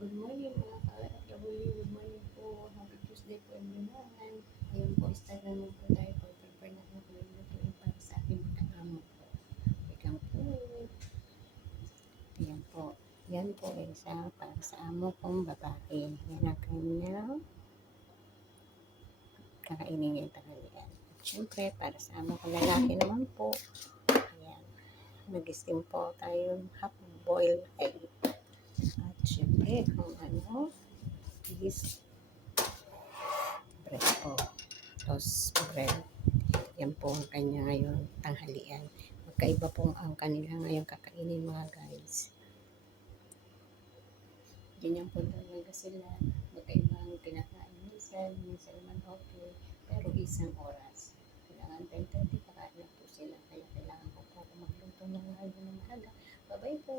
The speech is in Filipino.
Good morning mga ka-OFW. Good morning po. Happy Tuesday po everyone. Ngayon po, start naman po tayo pag-prepare na ng lulutuin para sa ating mga amo po. Ikaw po. Ayan po. Yan po ay isa para sa amo kong babae. Yan ang kanyang kakainin ngayong tanghalian. At syempre, para sa amo kong lalaki naman po. Ayan. Nag-steam po tayo half-boiled egg. At syempre, kung ano, is bread po. Toast bread. Yan po ang kanya ngayon tanghalian. Magkaiba po ang kanila ngayon kakainin mga guys. Ganyan po talaga sila. Magkaiba ang kinakain minsan naman okay. Pero isang oras. Kailangan 10:30 kakain na po sila. Kaya kailangan po magluto ng lalo ng maaga. Bye-bye po!